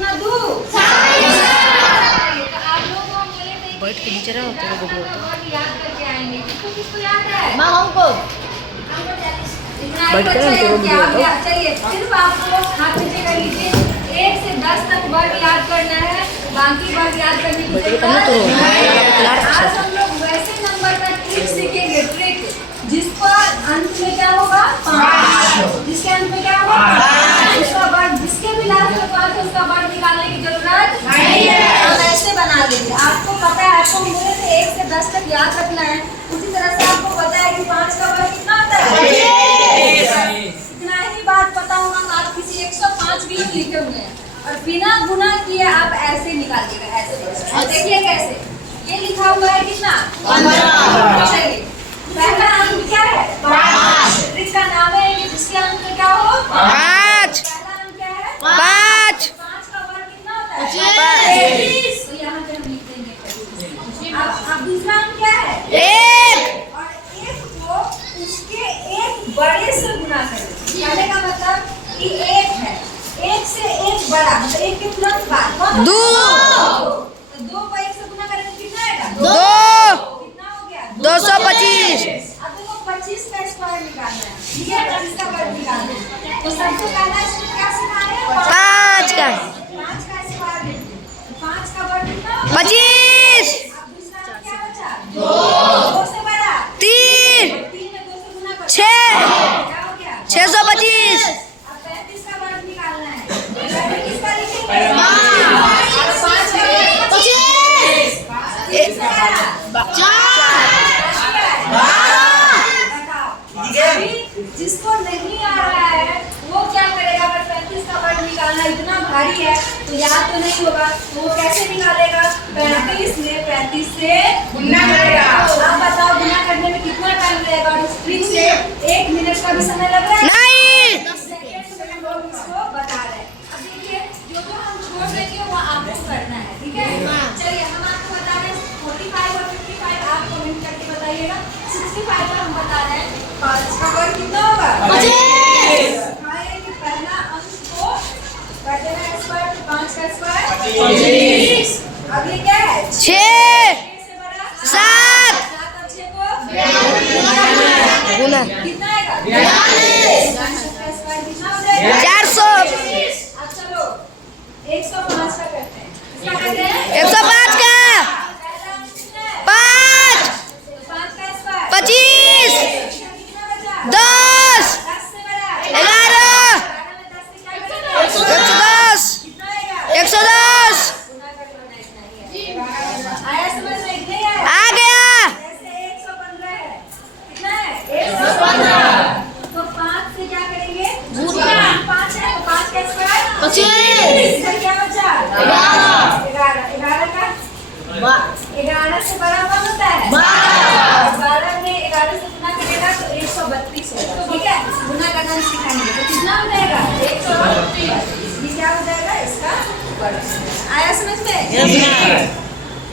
दूना दो। बैठ के नीचे रहो तो वो याद करके आएंगे। किसको याद है? माँ हमको बैठ कर चलिए सिर्फ आपको हाथ नीचे कर लीजिए। 1 से 10 तक वर्ग याद करना है, बाकी वर्ग याद करने की जरूरत नहीं। आज हम लोग वैसे नंबर का ट्रिक सीखेंगे, ट्रिक जिसका अंत में क्या होगा 5, जिसके अंत में क्या होगा 5, उसका वर्ग जिसके भी लास्ट में 5 है उसका वर्ग निकालने की जरूरत नहीं है। हम ऐसे बना लेंगे। आपको पता है, आपको बोले थे 1 से 10 तक याद रखना है, उसी तरह से आपको पता है कि 5 का वर्ग कितना होता है। इतना ही बात पता होगा तो आप किसी 105 भी लिखे होंगे और बिना गुना किए आप ऐसे निकालिएगा। ऐसे देखिए कैसे, ये लिखा हुआ है कितना 15। चलिए पहला अंक क्या है 5। इसका नाम है कि जिसके अंक में क्या हो 5। पहला अंक क्या है 5। 5 का वर्ग कितना होता है 25। तो यहाँ पे हम लिख देंगे। अब दूसरा अंक क्या है 1 और 1 को उसके एक बड़े से गुना करें। कहने का मतलब कि 1 है, 1 से 1 बड़ा मतलब 1 के तुरंत बाद 2। तो 2 को 1 से गुना करेंगे कितना आएगा 2। कितना हो गया 225। अब देखो 25 का स्क्वायर निकालना है, ठीक है, 25 का वर्ग निकालना है। तो सबसे पहला इसमें क्या सिखाया 5 का स्क्वायर लेंगे। 5 का वर्ग कितना 25। अब दूसरा क्या बचा 2 से बड़ा 3 में 2 से गुना करो 6 क्या हो गया 625। अब 35 का वर्ग निकालना है। 35 का लिखेंगे 5 का 25। जिसको नहीं आ रहा है वो क्या करेगा, अगर 35 का वर्ग निकालना इतना भारी है तो याद तो नहीं होगा, तो वो कैसे निकालेगा 35 में 35 से गुना करेगा। आप बताओ गुना करने में कितना टाइम लगेगा, और इस ट्रिक से 1 मिनट का भी समय लग रहा है नहीं, 10 सेकंड में हम लोग इसको बता रहे हैं। अब देखिए जो हम छोड़ देंगे वो आपको करना है, ठीक है। चलिए हम आपको बता रहे हैं 45 और 55 आप कमेंट करके बताइएगा। 65 पर हम बता रहे हैं 5 का वर्ग कितना होगा 25। पहला अंक को कर देना स्क्वायर, तो 5 का स्क्वायर 25। अब ये क्या है 6 से बड़ा 7 और 6 को गुना कितना आएगा 42। का स्क्वायर कितना हो जाएगा 400। अब चलो 105 का करते हैं। इसका करते हैं 105 का 5 का स्क्वायर 25 कितना बचा 10 से बड़ा 11 110 कितना आएगा 110। आया समझ में नहीं आया आ गया। ऐसे 115 है, कितना है 115। तो 5 से क्या करेंगे 5 है तो 5 का स्क्वायर 25। इधर क्या बचा 11 का 11 से बड़ा कौन होता है 12।